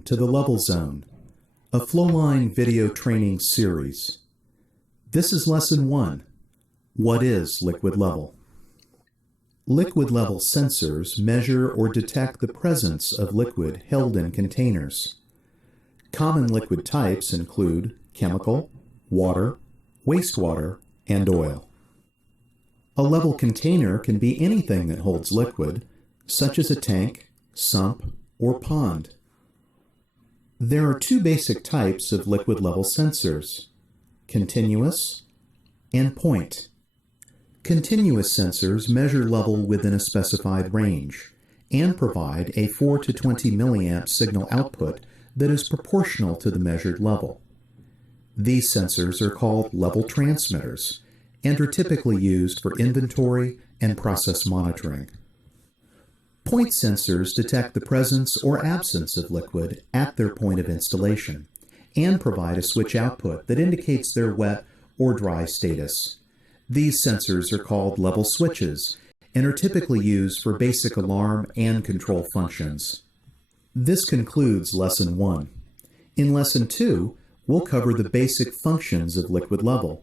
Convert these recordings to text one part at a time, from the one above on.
Welcome to the Level Zone, a Flowline video training series. This is Lesson 1. What is liquid level? Liquid level sensors measure or detect the presence of liquid held in containers. Common liquid types include chemical, water, wastewater, and oil. A level container can be anything that holds liquid, such as a tank, sump, or pond. There are two basic types of liquid level sensors: continuous and point. Continuous sensors measure level within a specified range and provide a 4 to 20 milliamp signal output that is proportional to the measured level. These sensors are called level transmitters and are typically used for inventory and process monitoring. Point sensors detect the presence or absence of liquid at their point of installation and provide a switch output that indicates their wet or dry status. These sensors are called level switches and are typically used for basic alarm and control functions. This concludes Lesson 1. In Lesson 2, we'll cover the basic functions of liquid level.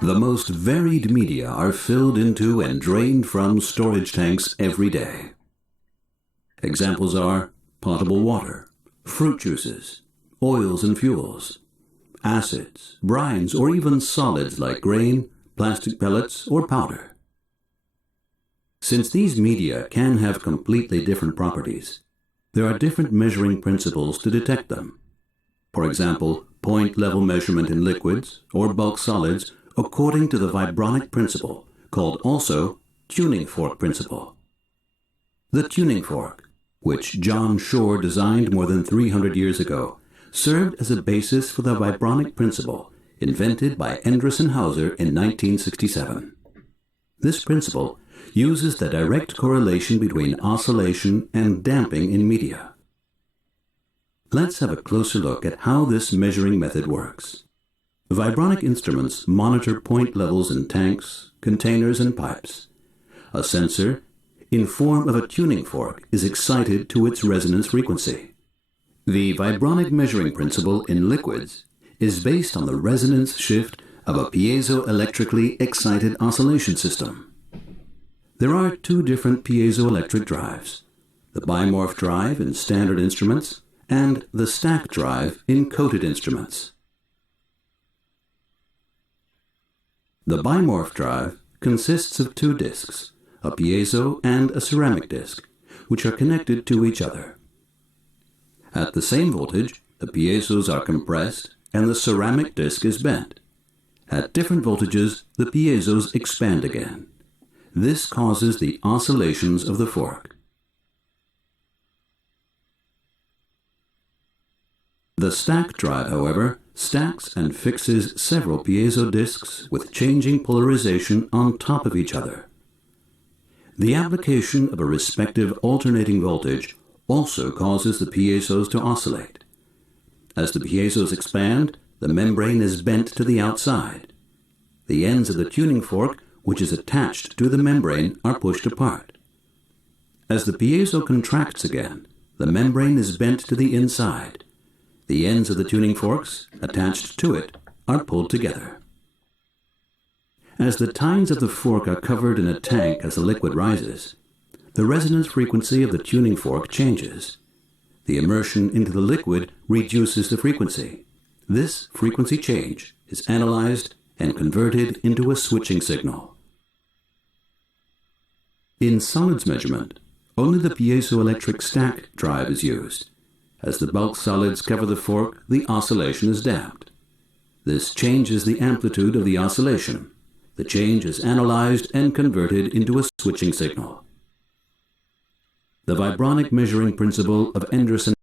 The most varied media are filled into and drained from storage tanks every day. Examples are potable water, fruit juices, oils and fuels, acids, brines, or even solids like grain, plastic pellets, or powder. Since these media can have completely different properties, there are different measuring principles to detect them. For example, point level measurement in liquids or bulk solids according to the vibronic principle, called also tuning fork principle. The tuning fork, which John Shore designed more than 300 years ago, served as a basis for the vibronic principle invented by Endress and Hauser in 1967. This principle uses the direct correlation between oscillation and damping in media. Let's have a closer look at how this measuring method works. Vibronic instruments monitor point levels in tanks, containers, and pipes. A sensor, in form of a tuning fork, is excited to its resonance frequency. The vibronic measuring principle in liquids is based on the resonance shift of a piezoelectrically excited oscillation system. There are two different piezoelectric drives: the bimorph drive in standard instruments and the stack drive in coated instruments. The bimorph drive consists of two discs, a piezo and a ceramic disc, which are connected to each other. At the same voltage, the piezos are compressed and the ceramic disc is bent. At different voltages, the piezos expand again. This causes the oscillations of the fork. The stack drive, however, stacks and fixes several piezo discs with changing polarization on top of each other. The application of a respective alternating voltage also causes the piezos to oscillate. As the piezos expand, the membrane is bent to the outside. The ends of the tuning fork, which is attached to the membrane, are pushed apart. As the piezo contracts again, the membrane is bent to the inside. The ends of the tuning forks, attached to it, are pulled together. As the tines of the fork are covered in a tank as the liquid rises, the resonance frequency of the tuning fork changes. The immersion into the liquid reduces the frequency. This frequency change is analyzed and converted into a switching signal. In solids measurement, only the piezoelectric stack drive is used. As the bulk solids cover the fork, the oscillation is damped. This changes the amplitude of the oscillation. The change is analyzed and converted into a switching signal. The vibronic measuring principle of Anderson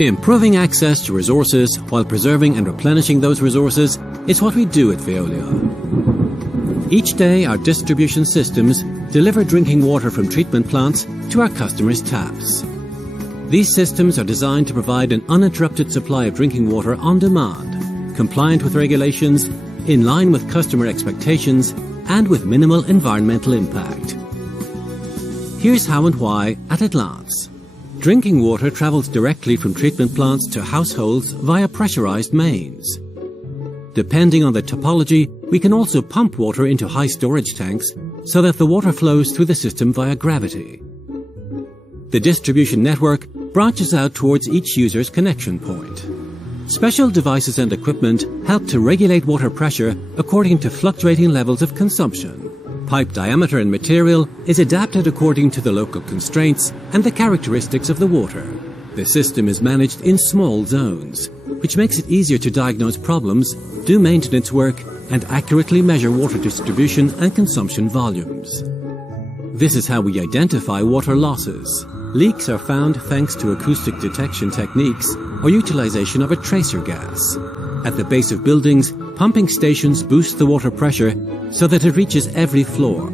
Improving access to resources while preserving and replenishing those resources is what we do at Veolia. Each day, our distribution systems deliver drinking water from treatment plants to our customers' taps. These systems are designed to provide an uninterrupted supply of drinking water on demand, compliant with regulations, in line with customer expectations, and with minimal environmental impact. Here's how and why at a glance. Drinking water travels directly from treatment plants to households via pressurized mains. Depending on the topology, we can also pump water into high storage tanks so that the water flows through the system via gravity. The distribution network branches out towards each user's connection point. Special devices and equipment help to regulate water pressure according to fluctuating levels of consumption. Pipe diameter and material is adapted according to the local constraints and the characteristics of the water. The system is managed in small zones, which makes it easier to diagnose problems, do maintenance work, and accurately measure water distribution and consumption volumes. This is how we identify water losses. Leaks are found thanks to acoustic detection techniques or utilization of a tracer gas. At the base of buildings, pumping stations boost the water pressure so that it reaches every floor.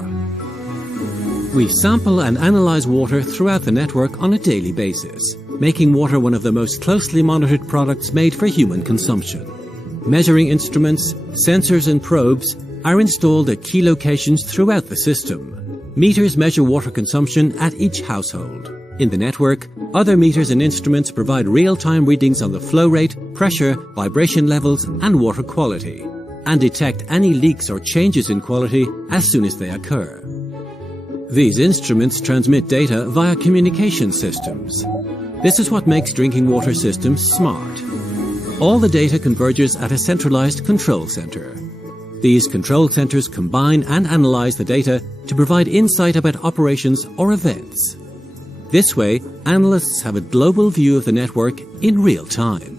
We sample and analyze water throughout the network on a daily basis, making water one of the most closely monitored products made for human consumption. Measuring instruments, sensors and probes are installed at key locations throughout the system. Meters measure water consumption at each household. In the network, other meters and instruments provide real-time readings on the flow rate, pressure, vibration levels and water quality, and detect any leaks or changes in quality as soon as they occur. These instruments transmit data via communication systems. This is what makes drinking water systems smart. All the data converges at a centralized control center. These control centers combine and analyze the data to provide insight about operations or events. This way, analysts have a global view of the network in real time.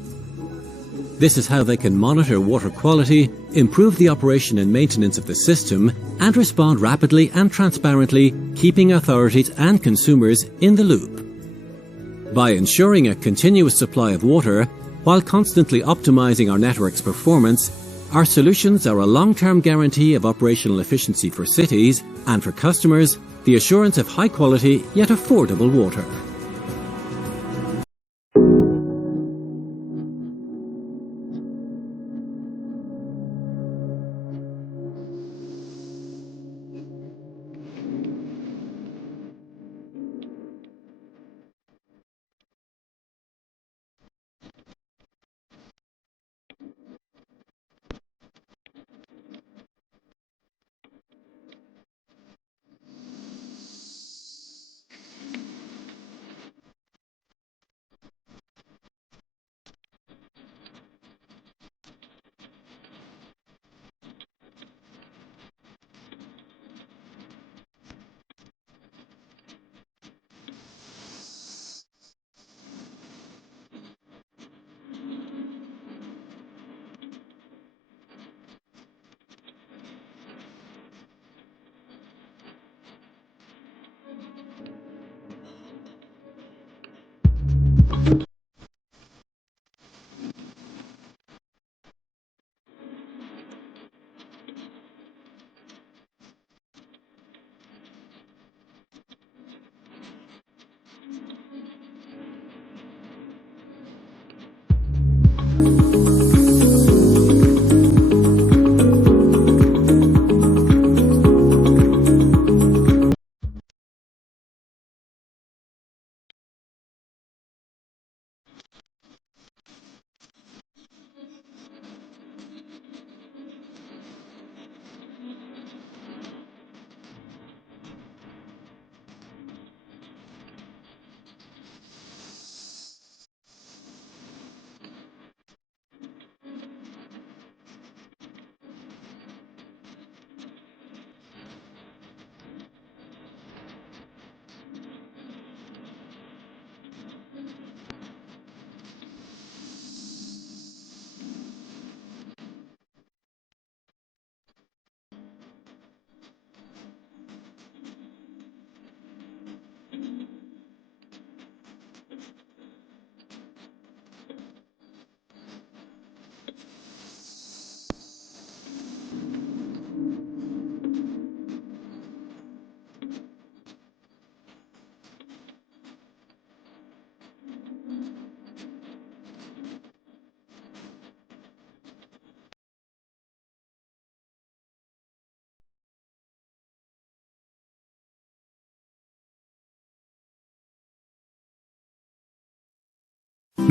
This is how they can monitor water quality, improve the operation and maintenance of the system, and respond rapidly and transparently, keeping authorities and consumers in the loop. By ensuring a continuous supply of water, while constantly optimizing our network's performance, our solutions are a long-term guarantee of operational efficiency for cities and for customers, the assurance of high-quality yet affordable water.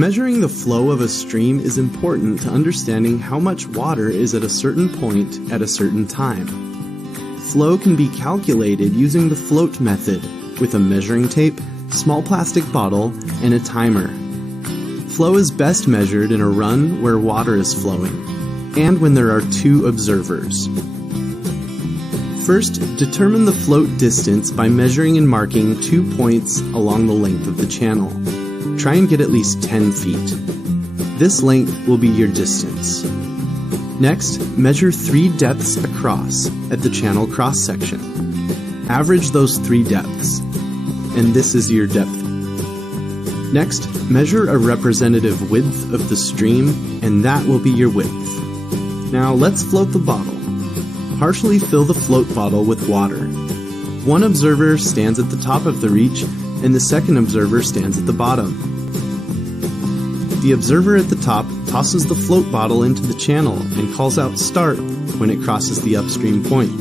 Measuring the flow of a stream is important to understanding how much water is at a certain point at a certain time. Flow can be calculated using the float method with a measuring tape, small plastic bottle, and a timer. Flow is best measured in a run where water is flowing, and when there are two observers. First, determine the float distance by measuring and marking 2 points along the length of the channel. Try and get at least 10 feet. This length will be your distance. Next, measure 3 depths across at the channel cross-section. Average those 3 depths, and this is your depth. Next, measure a representative width of the stream, and that will be your width. Now let's float the bottle. Partially fill the float bottle with water. One observer stands at the top of the reach, and the second observer stands at the bottom. The observer at the top tosses the float bottle into the channel and calls out "start" when it crosses the upstream point.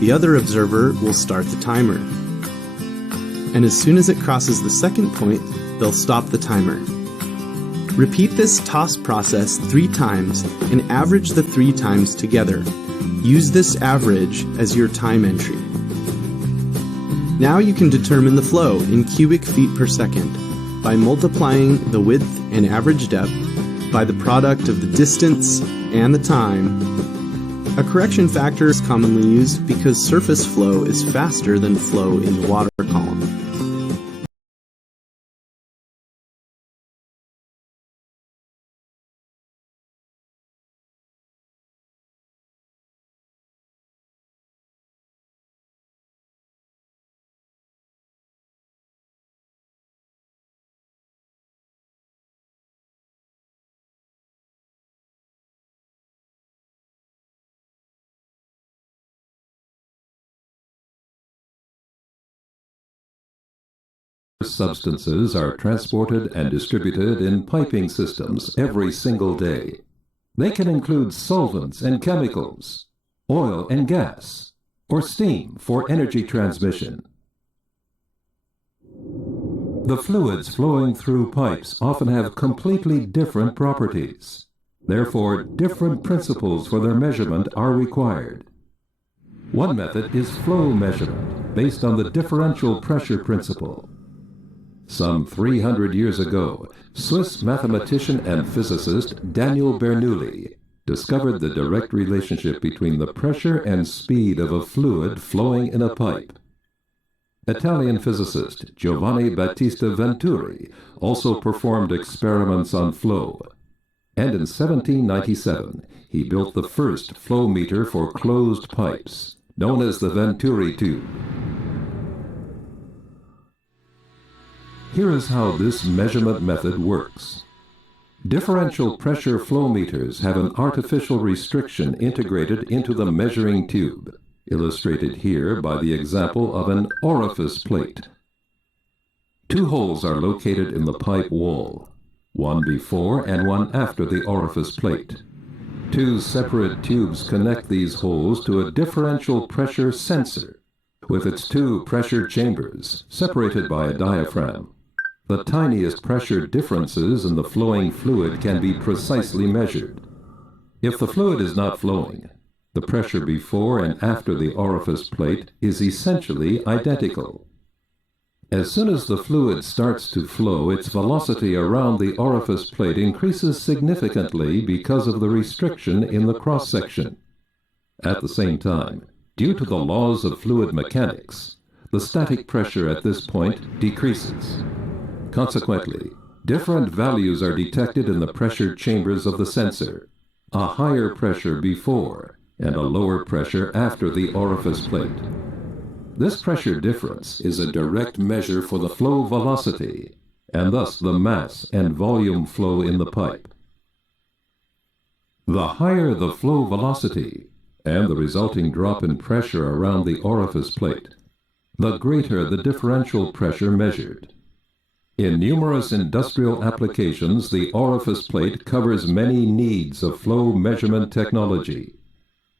The other observer will start the timer. And as soon as it crosses the second point, they'll stop the timer. Repeat this toss process 3 times and average the 3 times together. Use this average as your time entry. Now you can determine the flow in cubic feet per second by multiplying the width and average depth by the product of the distance and the time. A correction factor is commonly used because surface flow is faster than flow in the water column. Substances are transported and distributed in piping systems every single day. They can include solvents and chemicals, oil and gas, or steam for energy transmission. The fluids flowing through pipes often have completely different properties. Therefore, different principles for their measurement are required. One method is flow measurement, based on the differential pressure principle. Some 300 years ago, Swiss mathematician and physicist Daniel Bernoulli discovered the direct relationship between the pressure and speed of a fluid flowing in a pipe. Italian physicist Giovanni Battista Venturi also performed experiments on flow, and in 1797 he built the first flow meter for closed pipes, known as the Venturi tube. Here is how this measurement method works. Differential pressure flow meters have an artificial restriction integrated into the measuring tube, illustrated here by the example of an orifice plate. 2 holes are located in the pipe wall, one before and one after the orifice plate. 2 separate tubes connect these holes to a differential pressure sensor, with its 2 pressure chambers separated by a diaphragm. The tiniest pressure differences in the flowing fluid can be precisely measured. If the fluid is not flowing, the pressure before and after the orifice plate is essentially identical. As soon as the fluid starts to flow, its velocity around the orifice plate increases significantly because of the restriction in the cross-section. At the same time, due to the laws of fluid mechanics, the static pressure at this point decreases. Consequently, different values are detected in the pressure chambers of the sensor, a higher pressure before and a lower pressure after the orifice plate. This pressure difference is a direct measure for the flow velocity, and thus the mass and volume flow in the pipe. The higher the flow velocity, and the resulting drop in pressure around the orifice plate, the greater the differential pressure measured. In numerous industrial applications, the orifice plate covers many needs of flow measurement technology.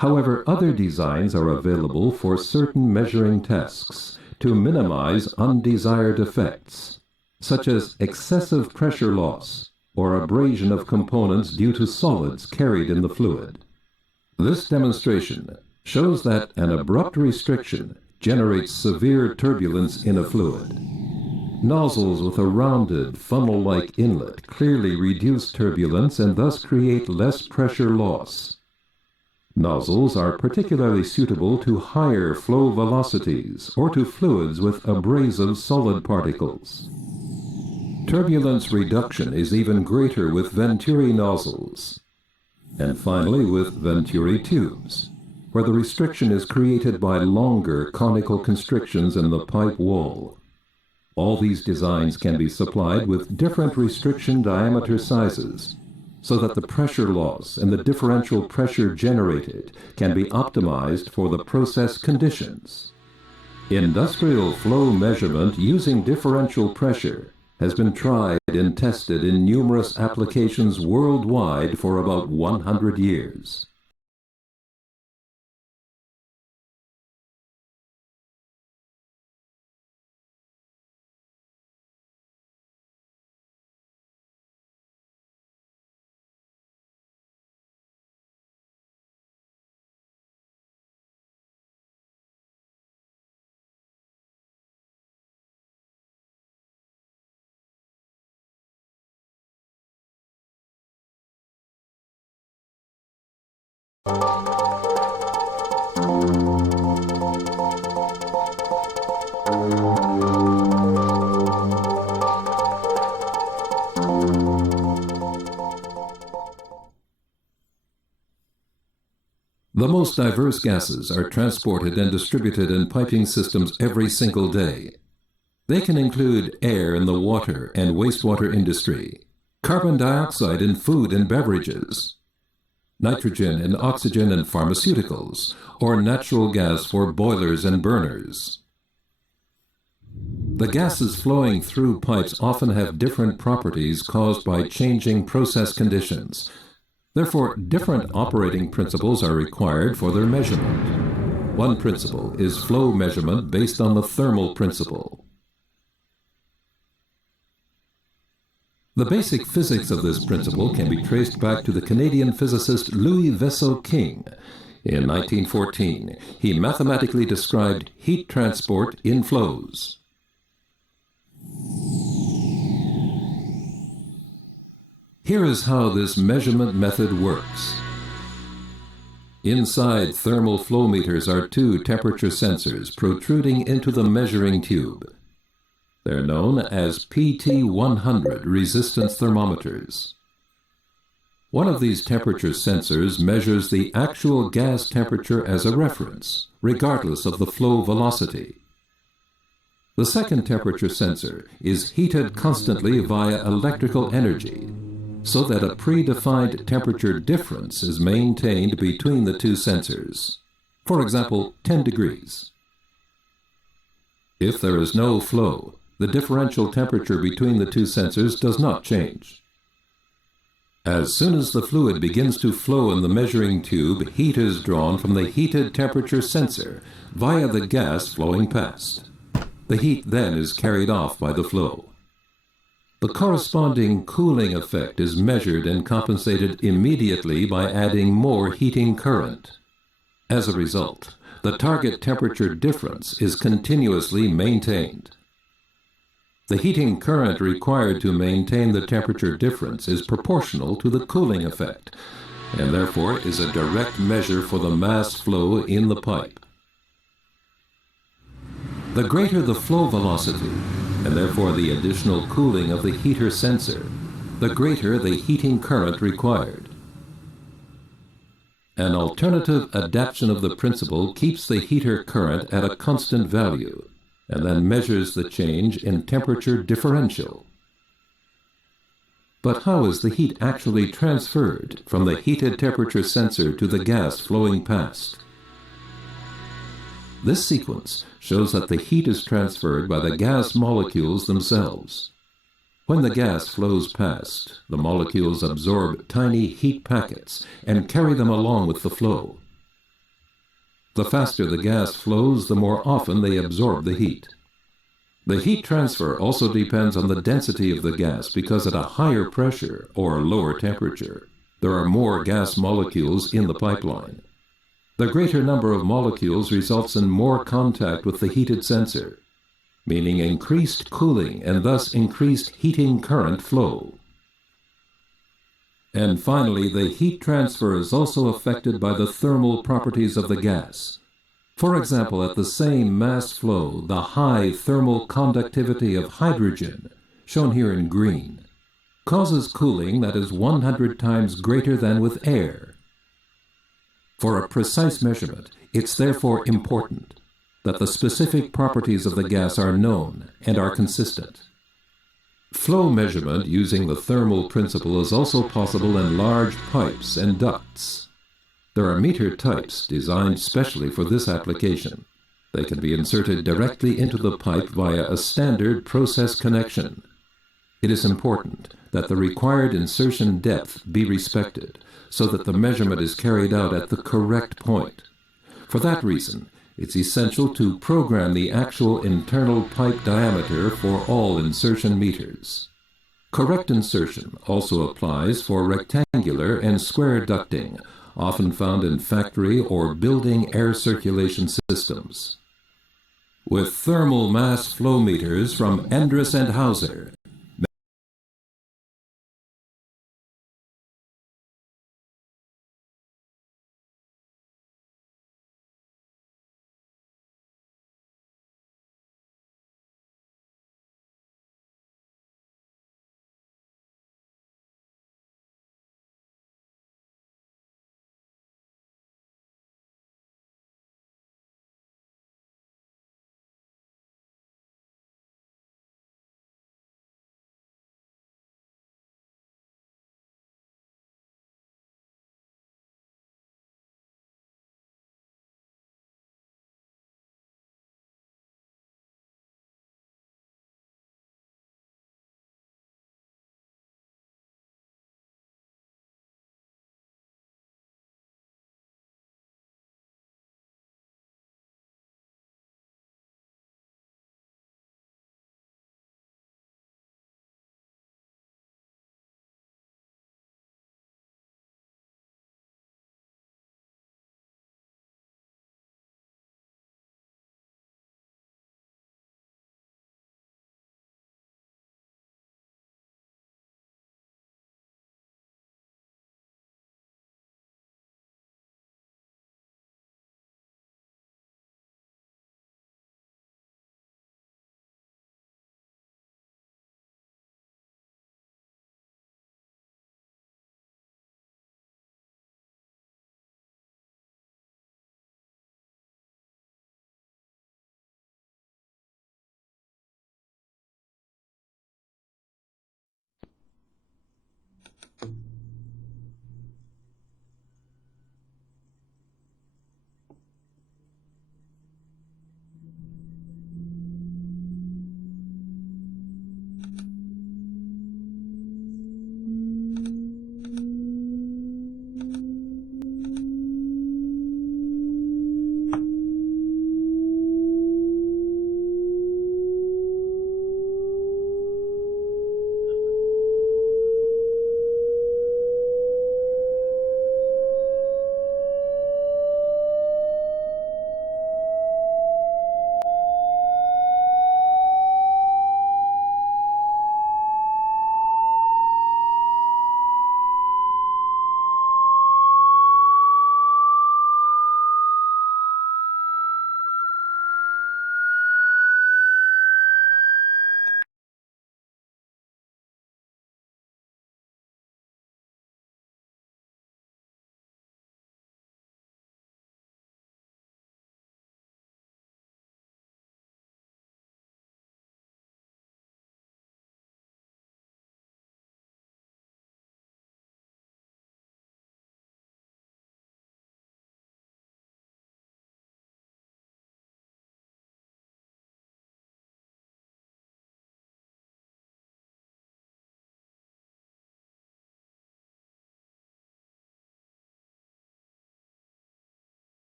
However, other designs are available for certain measuring tasks to minimize undesired effects, such as excessive pressure loss or abrasion of components due to solids carried in the fluid. This demonstration shows that an abrupt restriction generates severe turbulence in a fluid. Nozzles with a rounded, funnel-like inlet clearly reduce turbulence and thus create less pressure loss. Nozzles are particularly suitable to higher flow velocities or to fluids with abrasive solid particles. Turbulence reduction is even greater with Venturi nozzles. And finally with Venturi tubes, where the restriction is created by longer conical constrictions in the pipe wall. All these designs can be supplied with different restriction diameter sizes, so that the pressure loss and the differential pressure generated can be optimized for the process conditions. Industrial flow measurement using differential pressure has been tried and tested in numerous applications worldwide for about 100 years. The most diverse gases are transported and distributed in piping systems every single day. They can include air in the water and wastewater industry, carbon dioxide in food and beverages, nitrogen and oxygen in pharmaceuticals, or natural gas for boilers and burners. The gases flowing through pipes often have different properties caused by changing process conditions. Therefore, different operating principles are required for their measurement. One principle is flow measurement based on the thermal principle. The basic physics of this principle can be traced back to the Canadian physicist Louis Vaisseau-King. In 1914, he mathematically described heat transport in flows. Here is how this measurement method works. Inside thermal flow meters are two temperature sensors protruding into the measuring tube. They're known as PT100 resistance thermometers. One of these temperature sensors measures the actual gas temperature as a reference, regardless of the flow velocity. The second temperature sensor is heated constantly via electrical energy, so that a predefined temperature difference is maintained between the two sensors. For example, 10 degrees. If there is no flow, the differential temperature between the two sensors does not change. As soon as the fluid begins to flow in the measuring tube, heat is drawn from the heated temperature sensor via the gas flowing past. The heat then is carried off by the flow. The corresponding cooling effect is measured and compensated immediately by adding more heating current. As a result, the target temperature difference is continuously maintained. The heating current required to maintain the temperature difference is proportional to the cooling effect, and therefore is a direct measure for the mass flow in the pipe. The greater the flow velocity, and therefore the additional cooling of the heater sensor, the greater the heating current required. An alternative adaptation of the principle keeps the heater current at a constant value, and then measures the change in temperature differential. But how is the heat actually transferred from the heated temperature sensor to the gas flowing past? This sequence shows that the heat is transferred by the gas molecules themselves. When the gas flows past, the molecules absorb tiny heat packets and carry them along with the flow. The faster the gas flows, the more often they absorb the heat. The heat transfer also depends on the density of the gas because at a higher pressure or lower temperature, there are more gas molecules in the pipeline. The greater number of molecules results in more contact with the heated sensor, meaning increased cooling and thus increased heating current flow. And finally, the heat transfer is also affected by the thermal properties of the gas. For example, at the same mass flow, the high thermal conductivity of hydrogen shown here in green, causes cooling that is 100 times greater than with air. For a precise measurement, it's therefore important that the specific properties of the gas are known and are consistent. Flow measurement using the thermal principle is also possible in large pipes and ducts. There are meter types designed specially for this application. They can be inserted directly into the pipe via a standard process connection. It is important that the required insertion depth be respected so that the measurement is carried out at the correct point. For that reason, it's essential to program the actual internal pipe diameter for all insertion meters. Correct insertion also applies for rectangular and square ducting, often found in factory or building air circulation systems. With thermal mass flow meters from Endress and Hauser,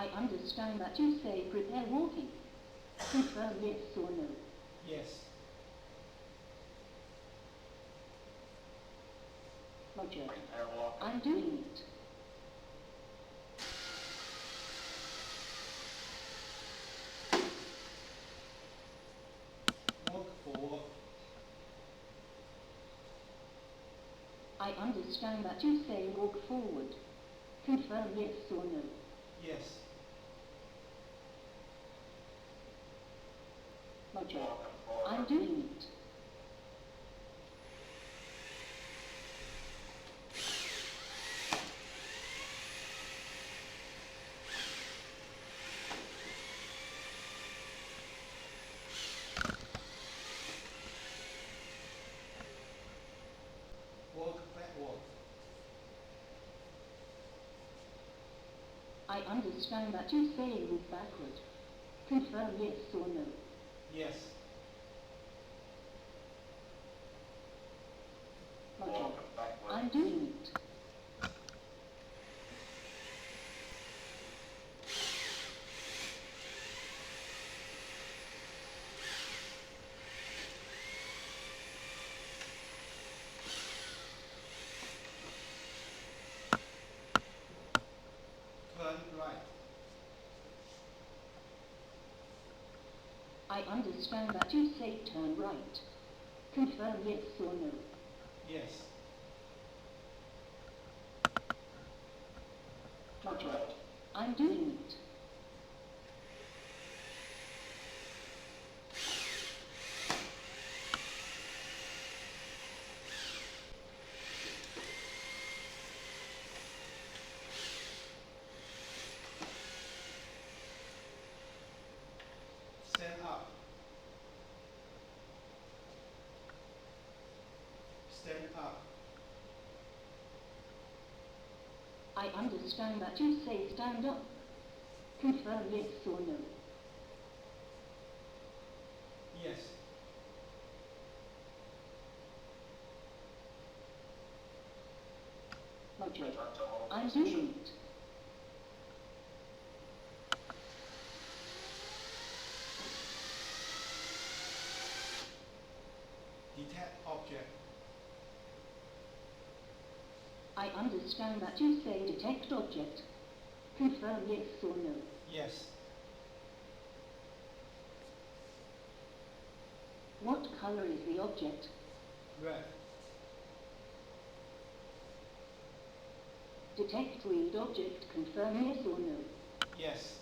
I understand that you say prepare walking. Confirm yes or no. Yes. Roger. I'm doing it. I understand that you say walk forward. Confirm yes or no. Yes. Roger. I'm doing it. Walk backward. I understand that you say move backward. Confirm yes or no. Yes. Roger. I'm doing it. Turn right. I understand that you say turn right. Confirm yes or no. Yes. Roger. I'm doing it. Stand up. Stand up. I understand that you say stand up. Confirm yes or no. Yes. Roger. I'm doing it. Detect object. I understand that you say detect object. Confirm yes or no. Yes. What color is the object? Red. Detect read object. Confirm yes or no. Yes.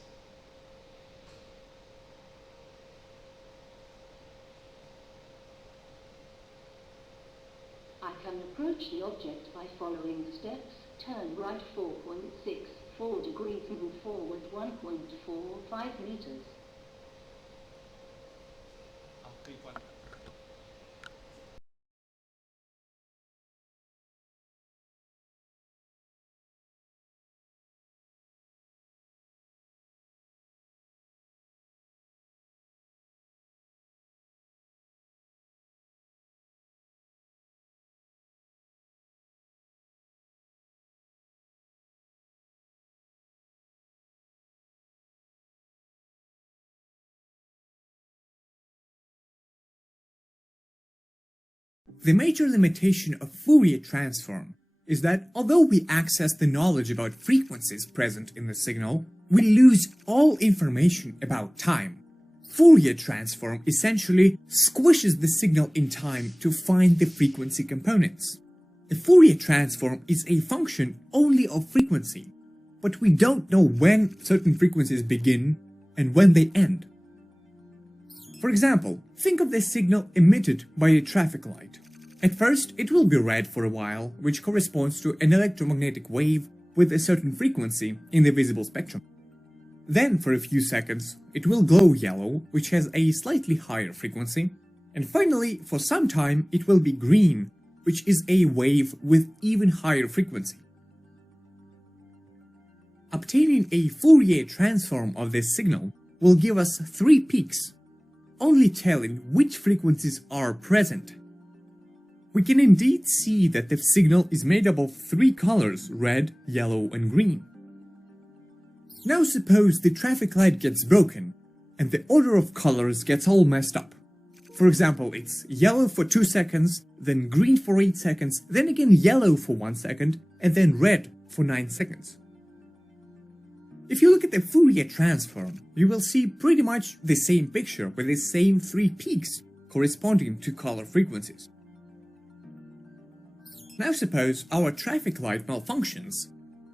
I can approach the object by following the steps. Turn right 4.64 degrees, move forward 1.45 meters. The major limitation of Fourier transform is that although we access the knowledge about frequencies present in the signal, we lose all information about time. Fourier transform essentially squishes the signal in time to find the frequency components. A Fourier transform is a function only of frequency, but we don't know when certain frequencies begin and when they end. For example, think of the signal emitted by a traffic light. At first, it will be red for a while, which corresponds to an electromagnetic wave with a certain frequency in the visible spectrum. Then, for a few seconds, it will glow yellow, which has a slightly higher frequency, and finally, for some time, it will be green, which is a wave with even higher frequency. Obtaining a Fourier transform of this signal will give us three peaks, only telling which frequencies are present. We can indeed see that the signal is made up of three colors, red, yellow, and green. Now suppose the traffic light gets broken, and the order of colors gets all messed up. For example, it's yellow for 2 seconds, then green for 8 seconds, then again yellow for 1 second, and then red for 9 seconds. If you look at the Fourier transform, you will see pretty much the same picture with the same three peaks corresponding to color frequencies. Now suppose our traffic light malfunctions,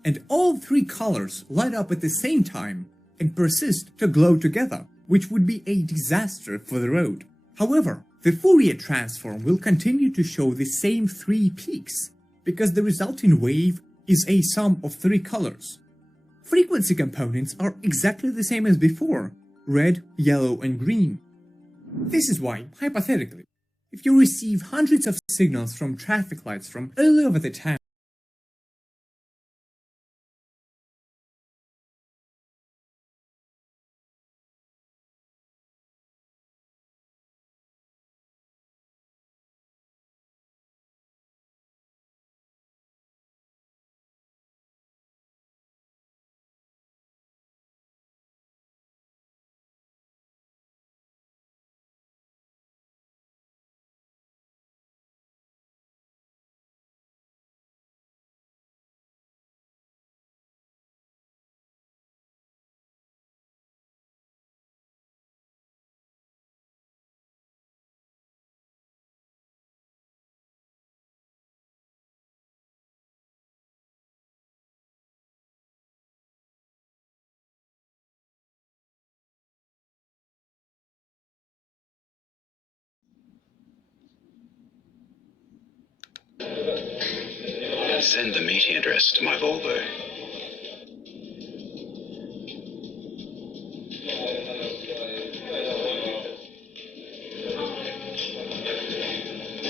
and all three colors light up at the same time and persist to glow together, which would be a disaster for the road. However, the Fourier transform will continue to show the same three peaks, because the resulting wave is a sum of three colors. Frequency components are exactly the same as before, red, yellow, and green. This is why, hypothetically, if you receive hundreds of signals from traffic lights from all over the town, Send the meeting address to my Volvo.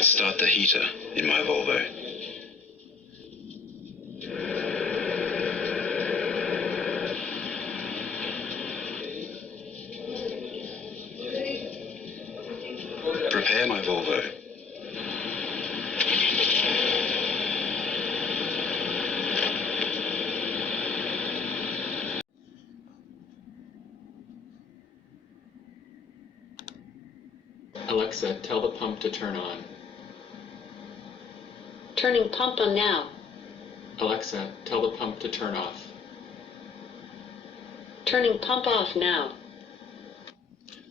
Start the heater in my Volvo. Prepare my Volvo. Alexa, tell the pump to turn on. Turning pump on now. Alexa, tell the pump to turn off. Turning pump off now.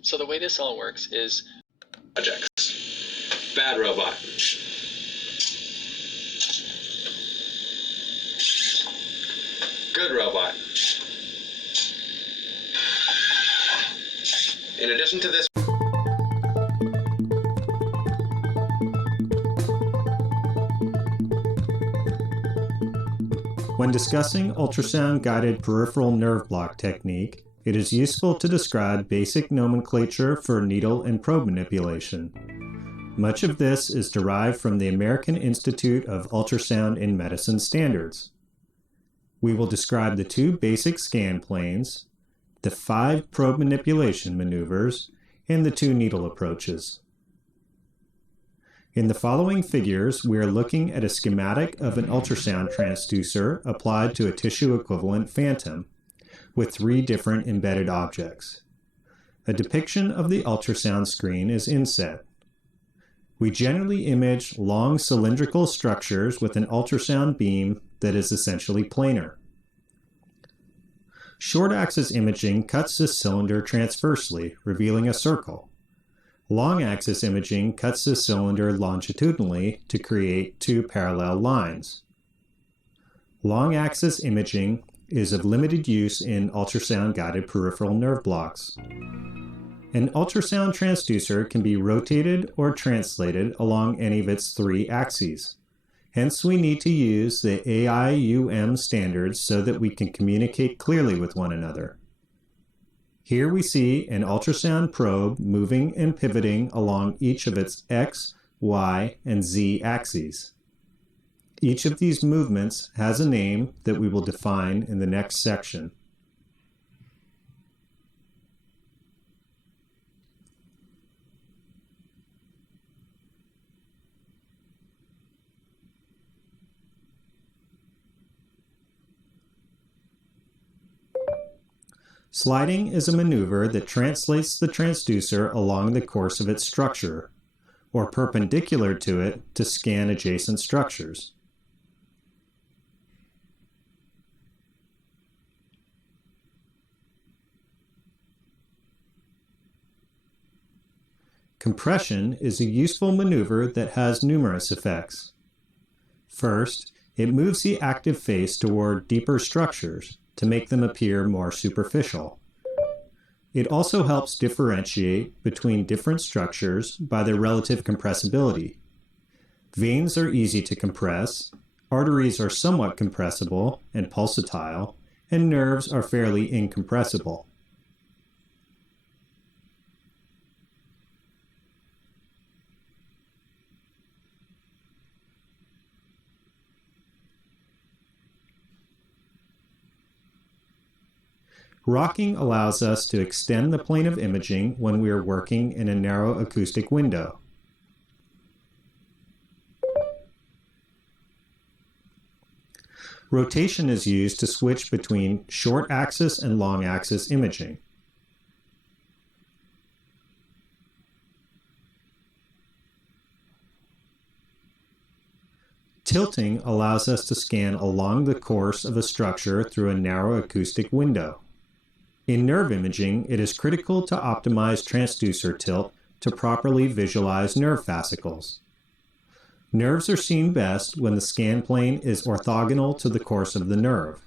So the way this all works is projects. Bad robot. Good robot. In addition to this, When discussing ultrasound-guided peripheral nerve block technique, it is useful to describe basic nomenclature for needle and probe manipulation. Much of this is derived from the American Institute of Ultrasound in Medicine standards. We will describe the two basic scan planes, the 5 probe manipulation maneuvers, and the 2 needle approaches. In the following figures, we are looking at a schematic of an ultrasound transducer applied to a tissue-equivalent phantom, with 3 different embedded objects. A depiction of the ultrasound screen is inset. We generally image long cylindrical structures with an ultrasound beam that is essentially planar. Short-axis imaging cuts this cylinder transversely, revealing a circle. Long-axis imaging cuts the cylinder longitudinally to create 2 parallel lines. Long-axis imaging is of limited use in ultrasound-guided peripheral nerve blocks. An ultrasound transducer can be rotated or translated along any of its 3 axes. Hence, we need to use the AIUM standards so that we can communicate clearly with one another. Here we see an ultrasound probe moving and pivoting along each of its X, Y, and Z axes. Each of these movements has a name that we will define in the next section. Sliding is a maneuver that translates the transducer along the course of its structure, or perpendicular to it to scan adjacent structures. Compression is a useful maneuver that has numerous effects. First, it moves the active face toward deeper structures to make them appear more superficial. It also helps differentiate between different structures by their relative compressibility. Veins are easy to compress, arteries are somewhat compressible and pulsatile, and nerves are fairly incompressible. Rocking allows us to extend the plane of imaging when we are working in a narrow acoustic window. Rotation is used to switch between short axis and long axis imaging. Tilting allows us to scan along the course of a structure through a narrow acoustic window. In nerve imaging, it is critical to optimize transducer tilt to properly visualize nerve fascicles. Nerves are seen best when the scan plane is orthogonal to the course of the nerve.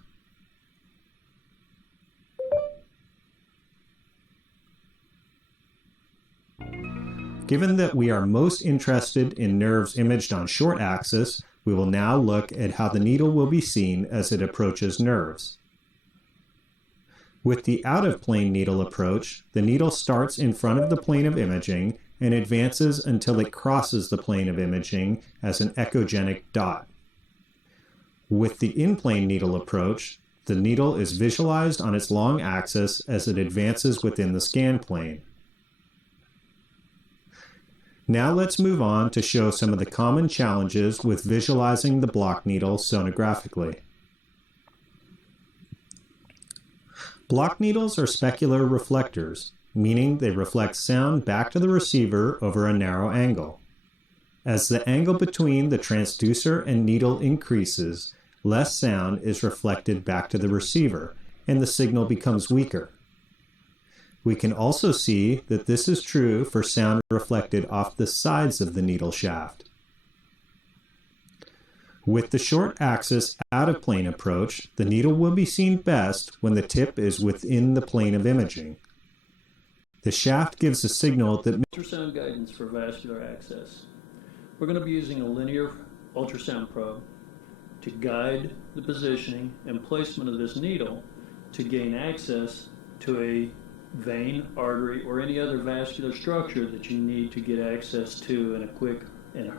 Given that we are most interested in nerves imaged on short axis, we will now look at how the needle will be seen as it approaches nerves. With the out-of-plane needle approach, the needle starts in front of the plane of imaging and advances until it crosses the plane of imaging as an echogenic dot. With the in-plane needle approach, the needle is visualized on its long axis as it advances within the scan plane. Now let's move on to show some of the common challenges with visualizing the block needle sonographically. Block needles are specular reflectors, meaning they reflect sound back to the receiver over a narrow angle. As the angle between the transducer and needle increases, less sound is reflected back to the receiver, and the signal becomes weaker. We can also see that this is true for sound reflected off the sides of the needle shaft. With the short axis out-of-plane approach, the needle will be seen best when the tip is within the plane of imaging. The shaft gives a signal that ultrasound guidance for vascular access. We're going to be using a linear ultrasound probe to guide the positioning and placement of this needle to gain access to a vein, artery, or any other vascular structure that you need to get access to in a quick and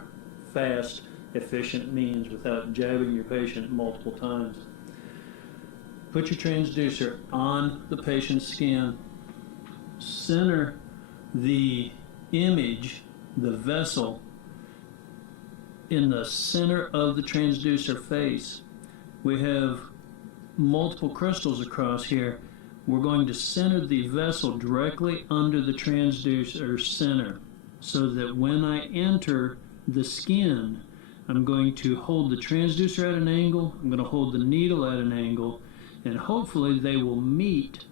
fast, efficient means without jabbing your patient multiple times. Put your transducer on the patient's skin. Center the image, the vessel, in the center of the transducer face. We have multiple crystals across here. We're going to center the vessel directly under the transducer center so that when I enter the skin, I'm going to hold the transducer at an angle, I'm going to hold the needle at an angle, and hopefully they will meet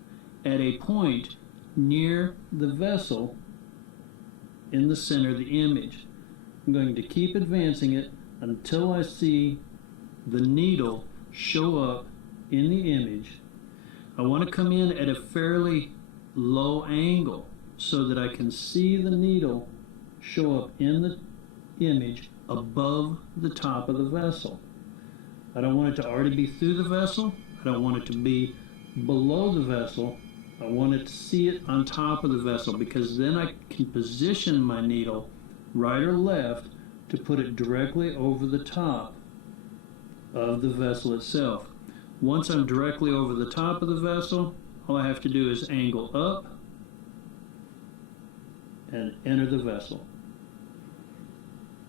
at a point near the vessel in the center of the image. I'm going to keep advancing it until I see the needle show up in the image. I want to come in at a fairly low angle so that I can see the needle show up in the image above the top of the vessel. I don't want it to already be through the vessel. I don't want it to be below the vessel. I want it to see it on top of the vessel, because then I can position my needle right or left to put it directly over the top of the vessel itself. Once I'm directly over the top of the vessel, all I have to do is angle up and enter the vessel.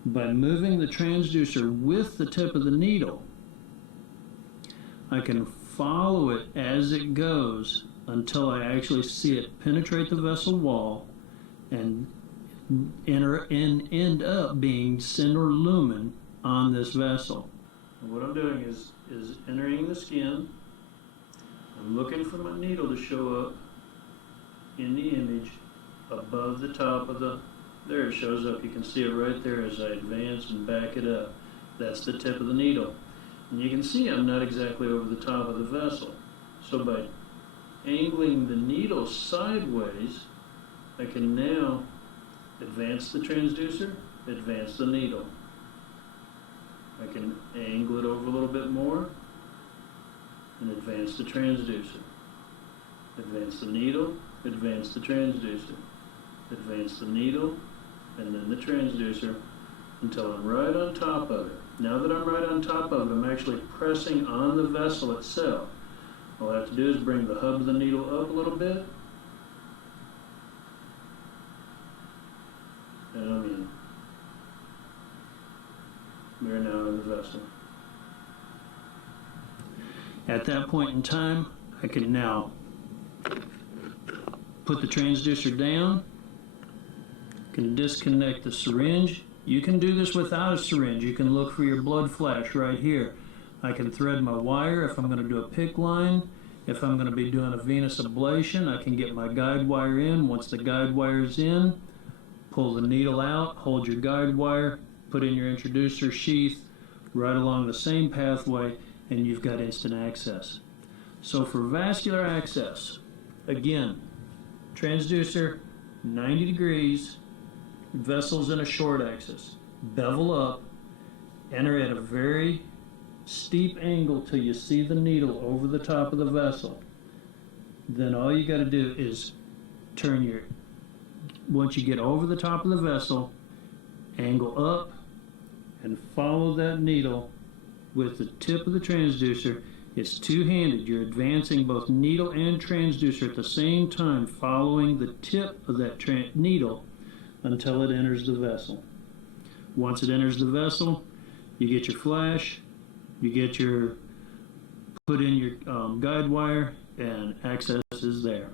By moving the transducer with the tip of the needle, I can follow it as it goes until I actually see it penetrate the vessel wall and enter and end up being center lumen on this vessel. And what I'm doing is entering the skin. I'm looking for my needle to show up in the image above the top of the, there it shows up. You can see it right there as I advance and back it up. That's the tip of the needle. And you can see I'm not exactly over the top of the vessel. So by angling the needle sideways, I can now advance the transducer, advance the needle. I can angle it over a little bit more and advance the transducer. Advance the needle, advance the transducer. Advance the needle, and then the transducer until I'm right on top of it. Now that I'm right on top of it, I'm actually pressing on the vessel itself. All I have to do is bring the hub of the needle up a little bit, and I'm in. We're now in the vessel. At that point in time, I can now put the transducer down, can disconnect the syringe. You can do this without a syringe. You can look for your blood flash right here. I can thread my wire if I'm going to do a PICC line. If I'm going to be doing a venous ablation, I can get my guide wire in. Once the guide wire is in, pull the needle out, hold your guide wire, put in your introducer sheath right along the same pathway, and you've got instant access. So for vascular access, again, transducer, 90 degrees, vessels in a short axis, bevel up, enter at a very steep angle till you see the needle over the top of the vessel. Then all you got to do is turn your, once you get over the top of the vessel, angle up and follow that needle with the tip of the transducer. It's two-handed. You're advancing both needle and transducer at the same time, following the tip of that needle until it enters the vessel. Once it enters the vessel, you get your flash, you get your, put in your guide wire, and access is there.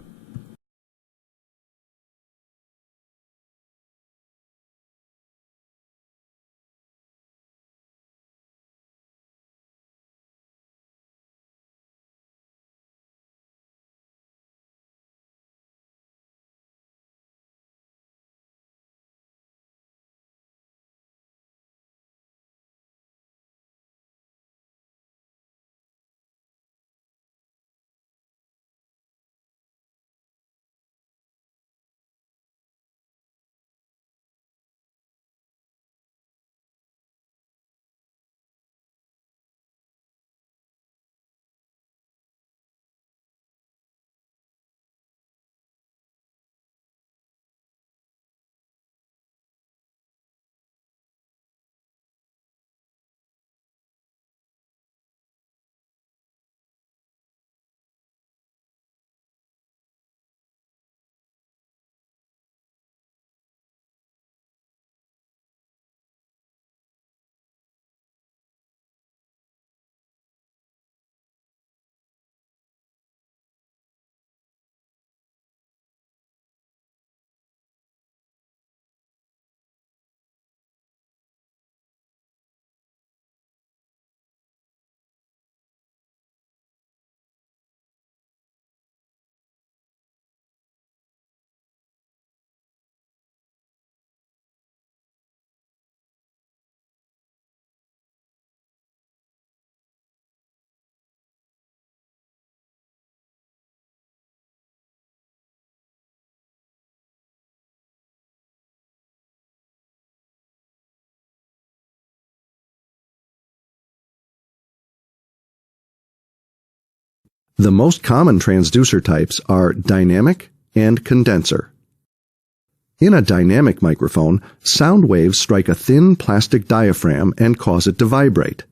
The most common transducer types are dynamic and condenser. In a dynamic microphone, sound waves strike a thin plastic diaphragm and cause it to vibrate.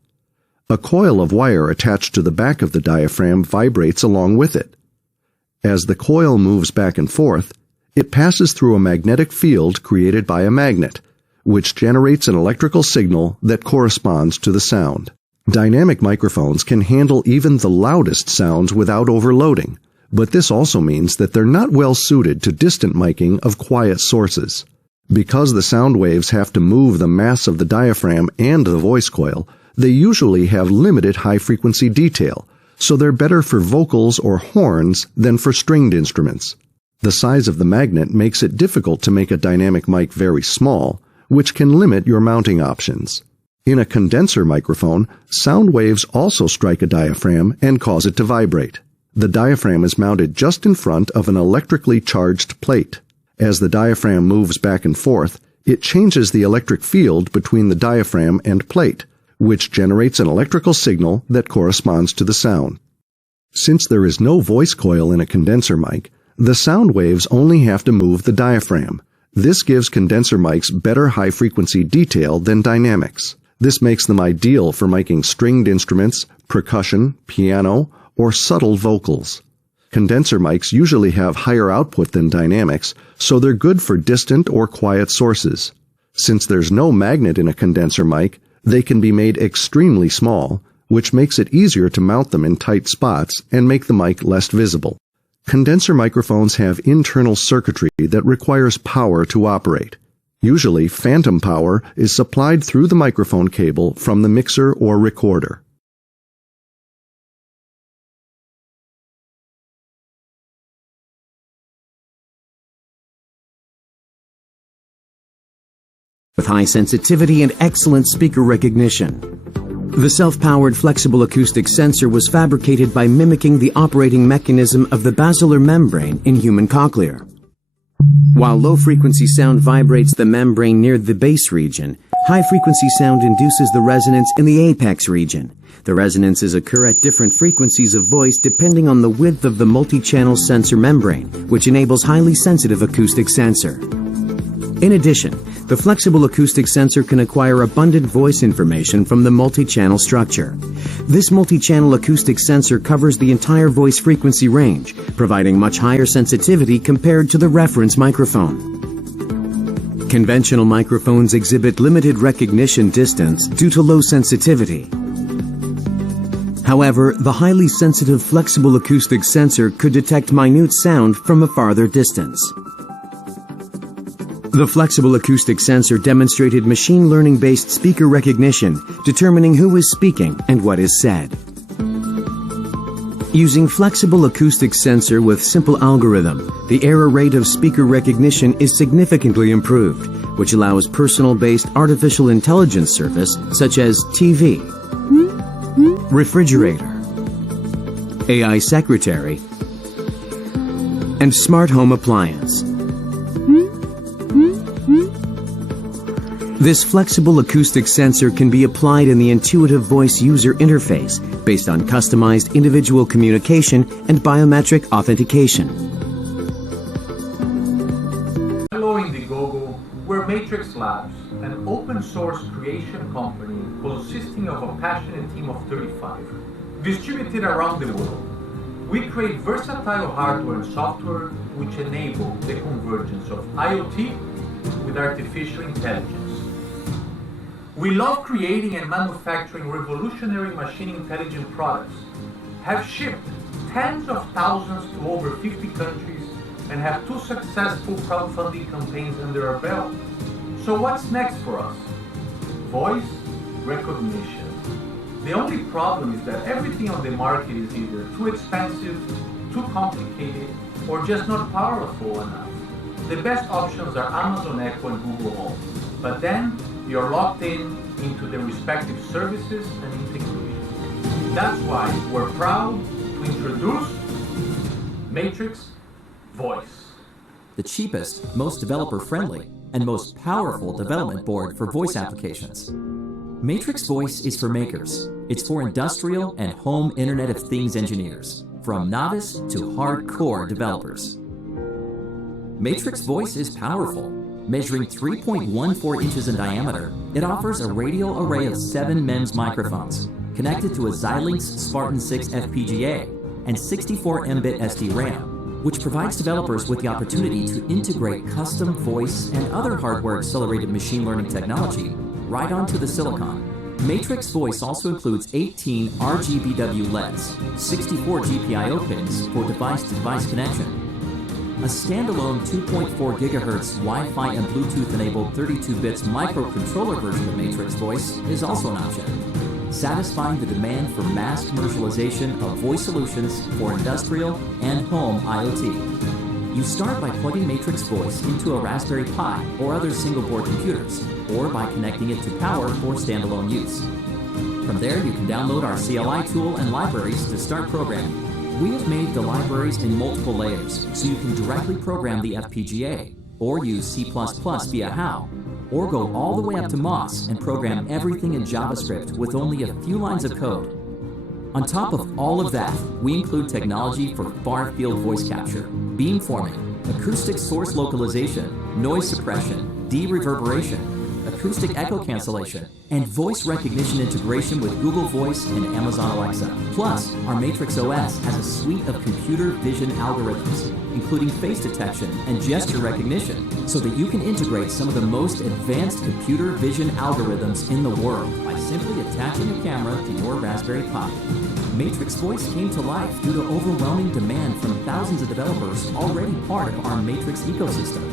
A coil of wire attached to the back of the diaphragm vibrates along with it. As the coil moves back and forth, it passes through a magnetic field created by a magnet, which generates an electrical signal that corresponds to the sound. Dynamic microphones can handle even the loudest sounds without overloading, but this also means that they're not well suited to distant miking of quiet sources. Because the sound waves have to move the mass of the diaphragm and the voice coil, they usually have limited high-frequency detail, so they're better for vocals or horns than for stringed instruments. The size of the magnet makes it difficult to make a dynamic mic very small, which can limit your mounting options. In a condenser microphone, sound waves also strike a diaphragm and cause it to vibrate. The diaphragm is mounted just in front of an electrically charged plate. As the diaphragm moves back and forth, it changes the electric field between the diaphragm and plate, which generates an electrical signal that corresponds to the sound. Since there is no voice coil in a condenser mic, the sound waves only have to move the diaphragm. This gives condenser mics better high-frequency detail than dynamics. This makes them ideal for miking stringed instruments, percussion, piano, or subtle vocals. Condenser mics usually have higher output than dynamics, so they're good for distant or quiet sources. Since there's no magnet in a condenser mic, they can be made extremely small, which makes it easier to mount them in tight spots and make the mic less visible. Condenser microphones have internal circuitry that requires power to operate. Usually, phantom power is supplied through the microphone cable from the mixer or recorder. With high sensitivity and excellent speaker recognition. The self-powered flexible acoustic sensor was fabricated by mimicking the operating mechanism of the basilar membrane in human cochlear. While low-frequency sound vibrates the membrane near the base region, high-frequency sound induces the resonance in the apex region. The resonances occur at different frequencies of voice depending on the width of the multi-channel sensor membrane, which enables highly sensitive acoustic sensor. In addition, the flexible acoustic sensor can acquire abundant voice information from the multi-channel structure. This multi-channel acoustic sensor covers the entire voice frequency range, providing much higher sensitivity compared to the reference microphone. Conventional microphones exhibit limited recognition distance due to low sensitivity. However, the highly sensitive flexible acoustic sensor could detect minute sound from a farther distance. The flexible acoustic sensor demonstrated machine learning-based speaker recognition, determining who is speaking and what is said. Using flexible acoustic sensor with simple algorithm, the error rate of speaker recognition is significantly improved, which allows personal-based artificial intelligence service such as TV, refrigerator, AI secretary, and smart home appliance. This flexible acoustic sensor can be applied in the intuitive voice user interface based on customized individual communication and biometric authentication. Hello Indiegogo, we're Matrix Labs, an open source creation company consisting of a passionate team of 35, distributed around the world. We create versatile hardware and software which enable the convergence of IoT with artificial intelligence. We love creating and manufacturing revolutionary machine intelligent products, have shipped tens of thousands to over 50 countries, and have 2 successful crowdfunding campaigns under our belt. So what's next for us? Voice recognition. The only problem is that everything on the market is either too expensive, too complicated, or just not powerful enough. The best options are Amazon Echo and Google Home, but then you're locked into the respective services and integrations. That's why we're proud to introduce Matrix Voice. The cheapest, most developer-friendly, and most powerful development board for voice applications. Matrix Voice is for makers. It's for industrial and home Internet of Things engineers, from novice to hardcore developers. Matrix Voice is powerful. Measuring 3.14 inches in diameter, it offers a radial array of 7 MEMS microphones, connected to a Xilinx Spartan 6 FPGA and 64 Mbit SD-RAM, which provides developers with the opportunity to integrate custom voice and other hardware-accelerated machine learning technology right onto the silicon. Matrix Voice also includes 18 RGBW LEDs, 64 GPIO pins for device-to-device connection, a standalone 2.4 GHz Wi-Fi and Bluetooth-enabled 32 bits microcontroller version of Matrix Voice is also an option, satisfying the demand for mass commercialization of voice solutions for industrial and home IoT. You start by plugging Matrix Voice into a Raspberry Pi or other single-board computers, or by connecting it to power for standalone use. From there, you can download our CLI tool and libraries to start programming. We have made the libraries in multiple layers, so you can directly program the FPGA, or use C++ via HOW, or go all the way up to MOS and program everything in JavaScript with only a few lines of code. On top of all of that, we include technology for far-field voice capture, beamforming, acoustic source localization, noise suppression, de-reverberation, acoustic echo cancellation, and voice recognition integration with Google Voice and Amazon Alexa. Plus, our Matrix OS has a suite of computer vision algorithms, including face detection and gesture recognition, so that you can integrate some of the most advanced computer vision algorithms in the world by simply attaching a camera to your Raspberry Pi. Matrix Voice came to life due to overwhelming demand from thousands of developers already part of our Matrix ecosystem.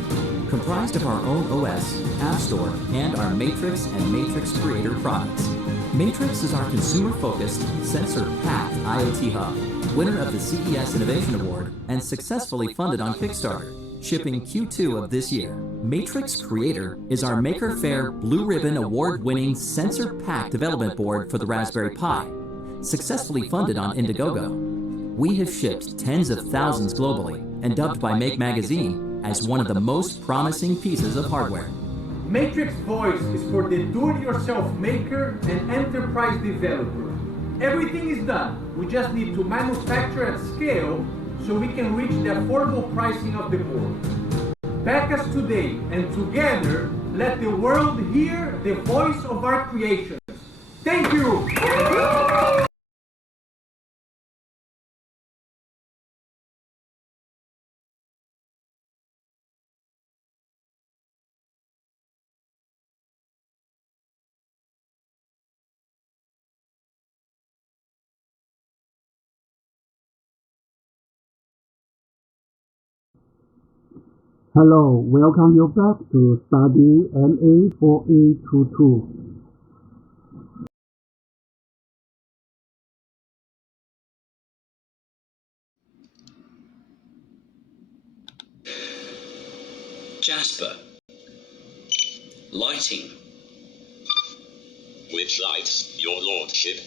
Comprised of our own OS, App Store, and our Matrix and Matrix Creator products. Matrix is our consumer-focused, sensor-packed IoT hub, winner of the CES Innovation Award, and successfully funded on Kickstarter, shipping Q2 of this year. Matrix Creator is our Maker Faire Blue Ribbon Award-winning sensor-packed development board for the Raspberry Pi, successfully funded on Indiegogo. We have shipped tens of thousands globally and dubbed by Make Magazine as one of the most promising pieces of hardware. Matrix Voice is for the do-it-yourself maker and enterprise developer. Everything is done. We just need to manufacture at scale so we can reach the affordable pricing of the board. Back us today, and together, let the world hear the voice of our creations. Thank you! Hello, welcome you back to study MA4822. Jasper. Lighting. Which lights, your lordship?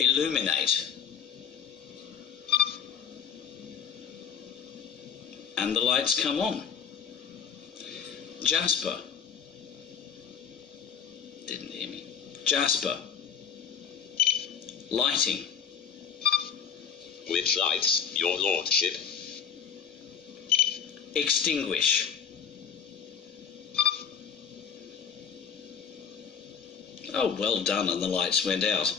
Illuminate. And the lights come on. Jasper. Didn't hear me. Jasper. Lighting. Which lights, your lordship? Extinguish. Oh, well done, and the lights went out.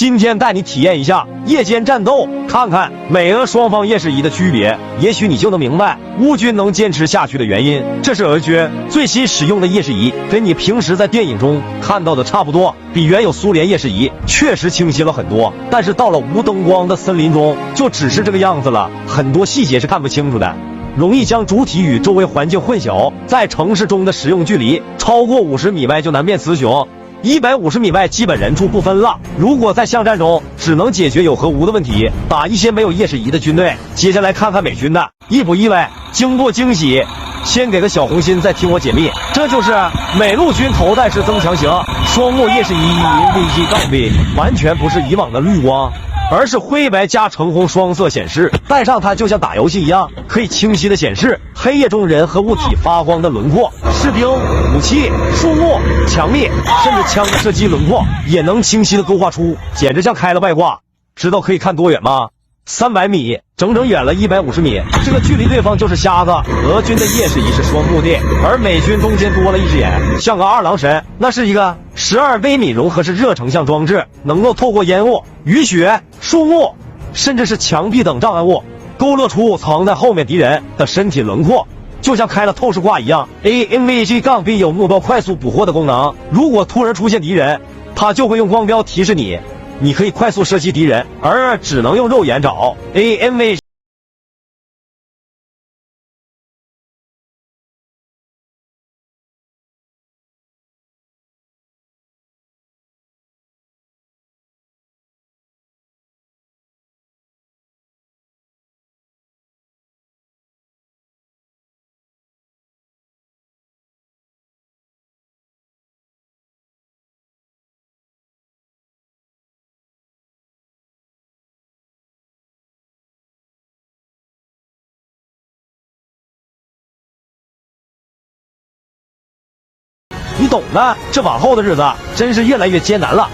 今天带你体验一下夜间战斗，看看美俄双方夜视仪的区别，也许你就能明白乌军能坚持下去的原因。这是俄军最新使用的夜视仪，跟你平时在电影中看到的差不多，比原有苏联夜视仪确实清晰了很多。但是到了无灯光的森林中，就只是这个样子了，很多细节是看不清楚的，容易将主体与周围环境混淆。在城市中的使用距离超过50米外就难辨雌雄，150米外基本人畜不分了。如果在巷战中只能解决有和无的问题，打一些没有夜视仪的军队。接下来看看美军的，意不意外？经过惊喜，先给个小红心，再听我解密。这就是美陆军头戴式增强型双目夜视仪，VG-B，完全不是以往的绿光，而是灰白加橙红双色显示，戴上它就像打游戏一样，可以清晰的显示黑夜中人和物体发光的轮廓，士兵、武器、树木、墙壁，甚至枪的射击轮廓也能清晰的勾画出，简直像开了外挂。知道可以看多远吗？300米，整整远了150米。这个距离对方就是瞎子。俄军的夜视仪是双目的，而美军中间多了一只眼，像个二郎神。那是一个12微米融合式热成像装置，能够透过烟雾、雨雪、树木，甚至是墙壁等障碍物，勾勒出藏在后面敌人的身体轮廓，就像开了透视挂一样。MA4822 有目标快速捕获的功能，如果突然出现敌人，它就会用光标提示你，你可以快速射击敌人，而只能用肉眼找。AMA你懂的，这往后的日子真是越来越艰难了。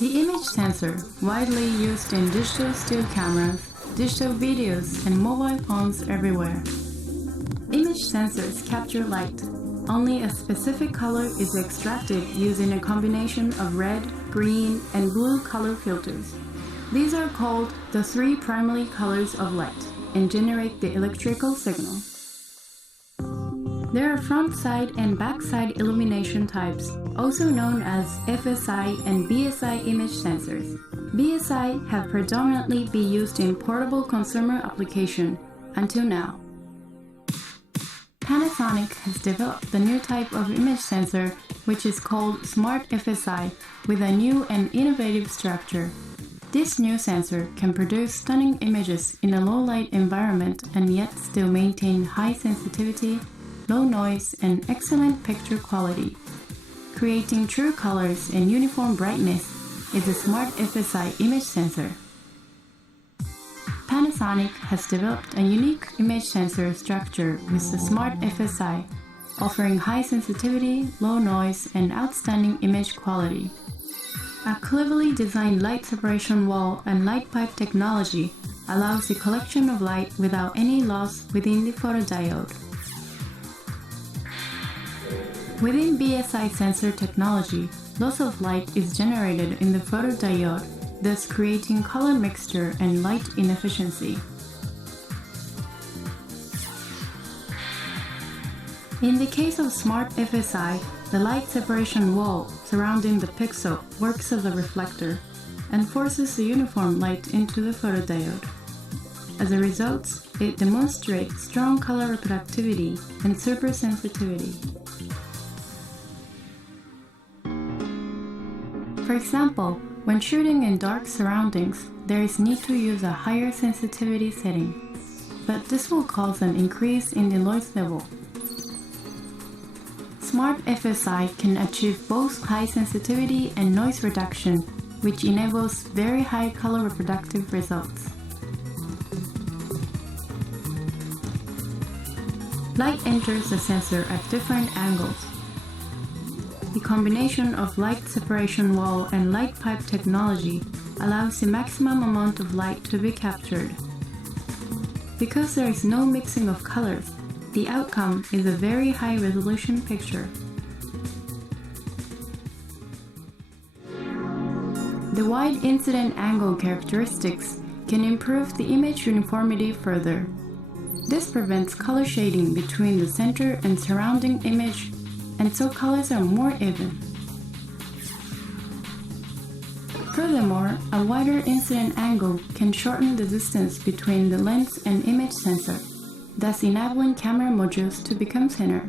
The image sensor, widely used in digital still cameras, digital videos, and mobile phones everywhere. Image sensors capture light. Only a specific color is extracted using a combination of red, green, and blue color filters. These are called the three primary colors of light and generate the electrical signal. There are front side and back side illumination types, also known as FSI and BSI image sensors. BSI have predominantly been used in portable consumer application until now. Panasonic has developed the new type of image sensor, which is called Smart FSI, with a new and innovative structure. This new sensor can produce stunning images in a low-light environment and yet still maintain high sensitivity, low noise, and excellent picture quality. Creating true colors and uniform brightness is a Smart FSI image sensor. Panasonic has developed a unique image sensor structure with the Smart FSI, offering high sensitivity, low noise, and outstanding image quality. A cleverly designed light separation wall and light pipe technology allows the collection of light without any loss within the photodiode. Within BSI sensor technology, loss of light is generated in the photodiode, thus creating color mixture and light inefficiency. In the case of Smart FSI, the light separation wall surrounding the pixel works as a reflector and forces the uniform light into the photodiode. As a result, it demonstrates strong color reproductivity and super sensitivity. For example, when shooting in dark surroundings, there is need to use a higher sensitivity setting, but this will cause an increase in the noise level. Smart FSI can achieve both high sensitivity and noise reduction, which enables very high color reproductive results. Light enters the sensor at different angles. The combination of light separation wall and light pipe technology allows the maximum amount of light to be captured. Because there is no mixing of colors, the outcome is a very high resolution picture. The wide incident angle characteristics can improve the image uniformity further. This prevents color shading between the center and surrounding image, and so colors are more even. Furthermore, a wider incident angle can shorten the distance between the lens and image sensor, thus enabling camera modules to become thinner.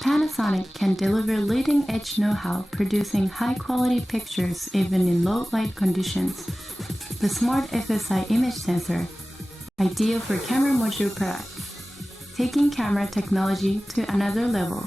Panasonic can deliver leading-edge know-how producing high-quality pictures even in low-light conditions. The Smart FSI image sensor, ideal for camera module products, taking camera technology to another level.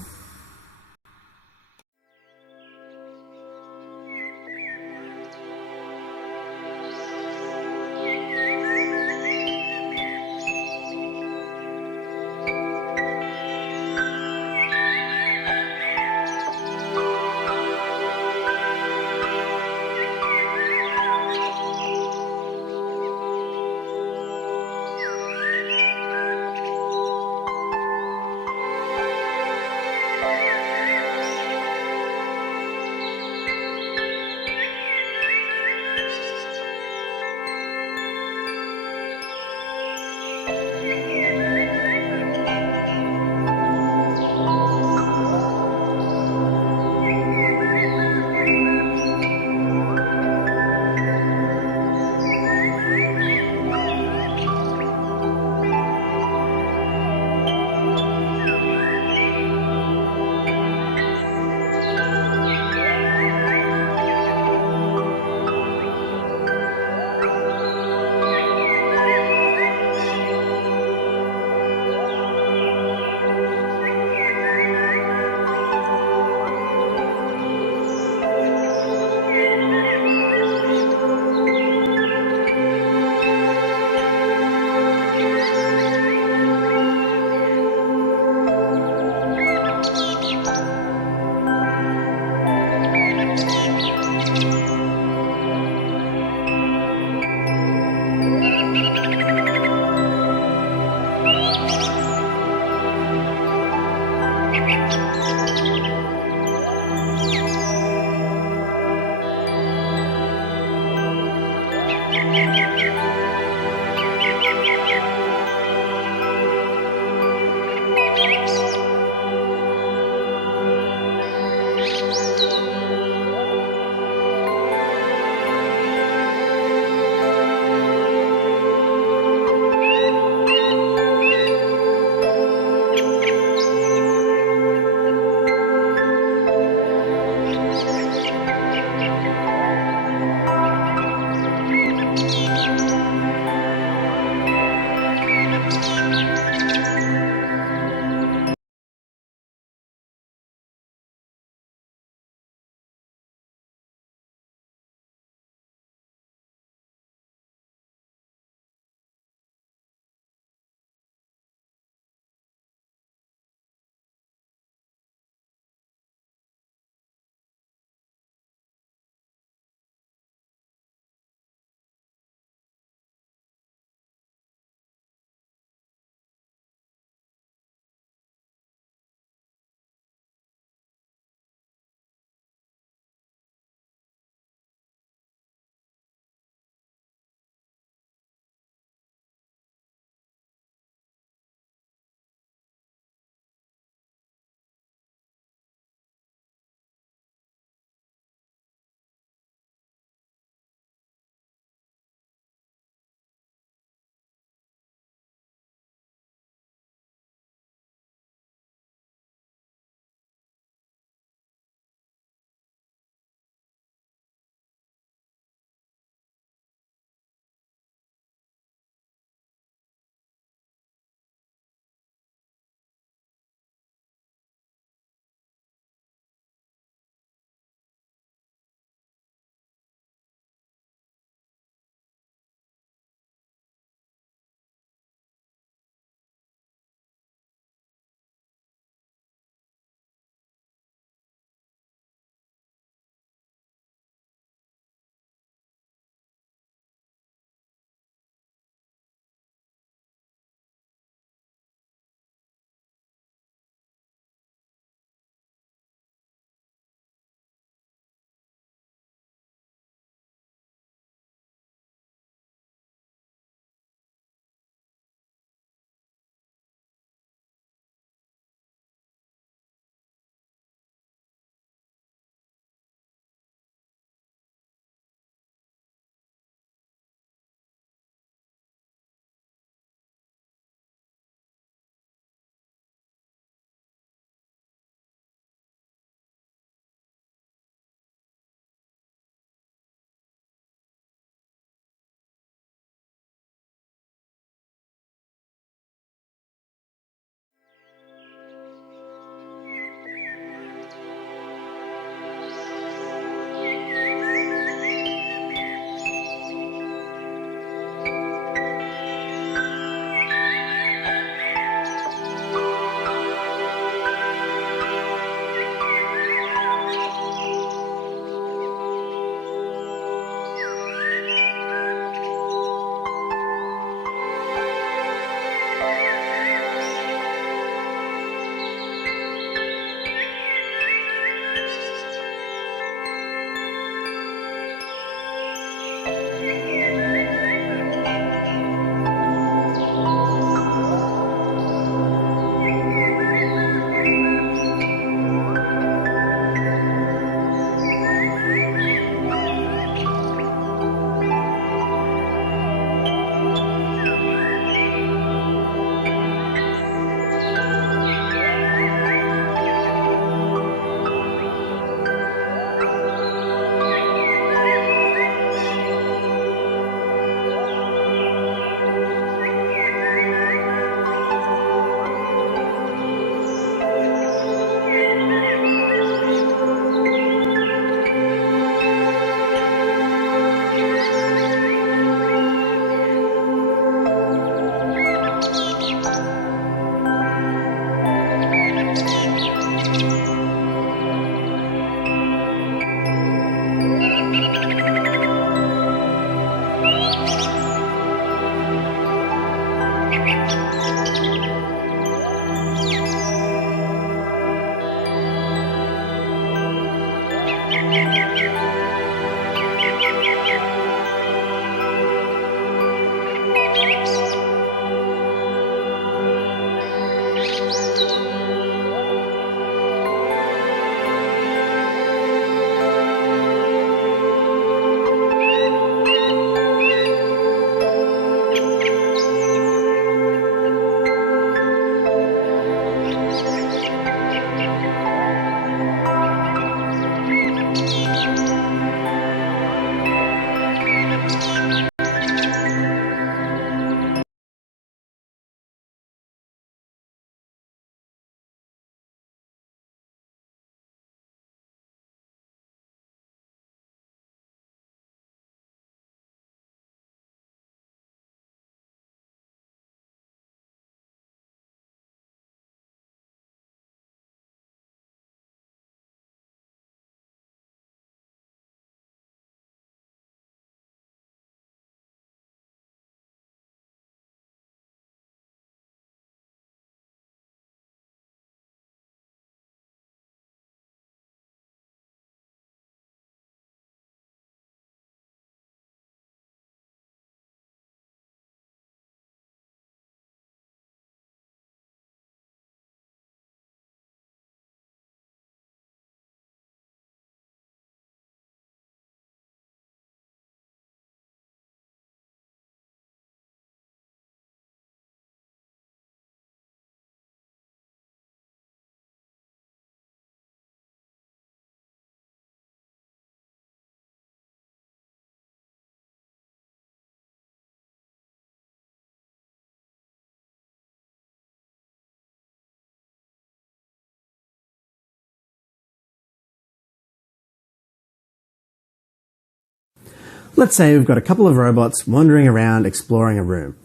Let's say we've got a couple of robots wandering around exploring a room.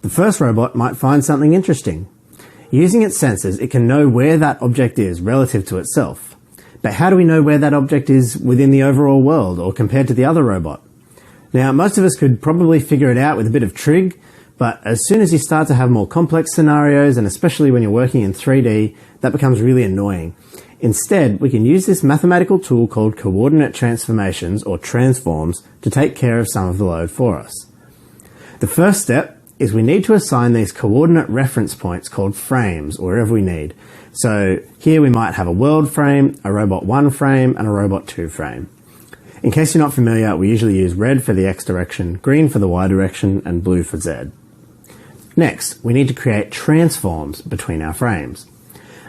The first robot might find something interesting. Using its sensors, it can know where that object is relative to itself. But how do we know where that object is within the overall world or compared to the other robot? Now, most of us could probably figure it out with a bit of trig, but as soon as you start to have more complex scenarios, and especially when you're working in 3D, that becomes really annoying. Instead, we can use this mathematical tool called coordinate transformations, or transforms, to take care of some of the load for us. The first step is we need to assign these coordinate reference points called frames wherever we need. So here we might have a world frame, a robot 1 frame, and a robot 2 frame. In case you're not familiar, we usually use red for the X direction, green for the Y direction, and blue for Z. Next, we need to create transforms between our frames.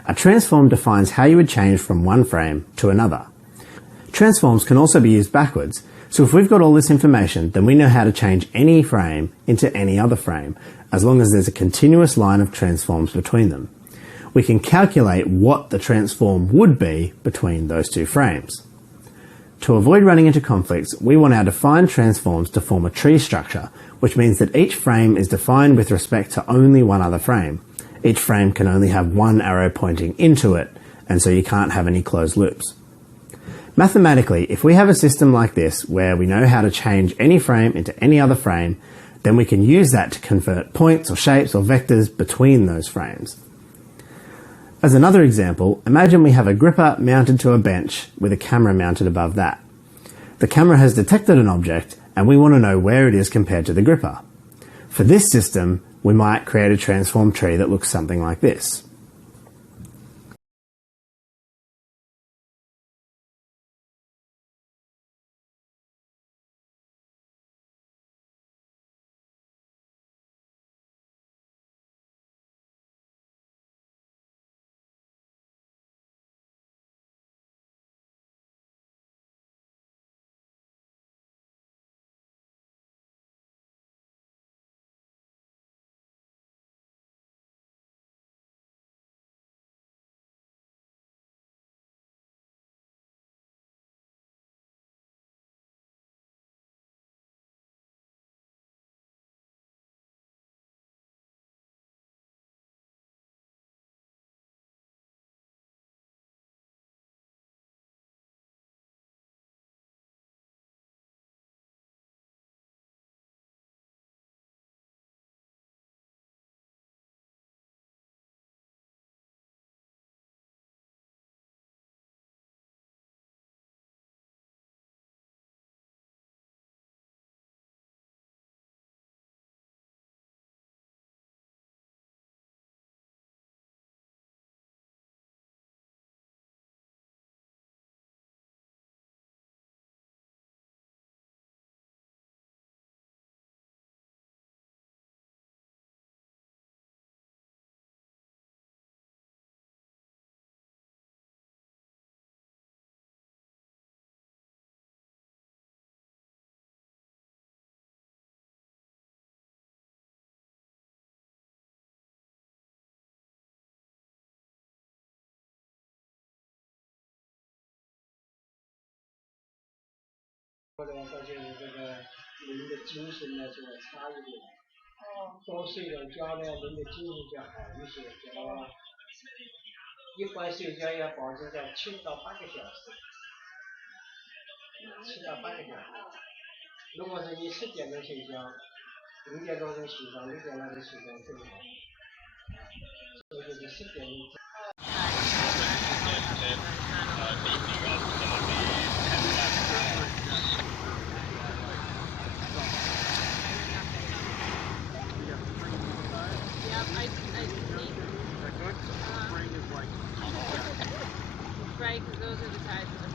A transform defines how you would change from one frame to another. Transforms can also be used backwards, so if we've got all this information, then we know how to change any frame into any other frame, as long as there's a continuous line of transforms between them. We can calculate what the transform would be between those two frames. To avoid running into conflicts, we want our defined transforms to form a tree structure, which means that each frame is defined with respect to only one other frame. Each frame can only have one arrow pointing into it, and so you can't have any closed loops. Mathematically, if we have a system like this where we know how to change any frame into any other frame, then we can use that to convert points or shapes or vectors between those frames. As another example, imagine we have a gripper mounted to a bench with a camera mounted above that. The camera has detected an object and we want to know where it is compared to the gripper. For this system, we might create a transform tree that looks something like this. 后来发现这个人的精神呢就差一点，多睡了觉呢，人的精神就好一些，知道吧？一般睡觉要保持在7到8个小时，7到8个小时。如果是你10点钟睡觉，5点钟就起床，6点钟就起床正好。所以就是10点钟。Right, because those are the tides that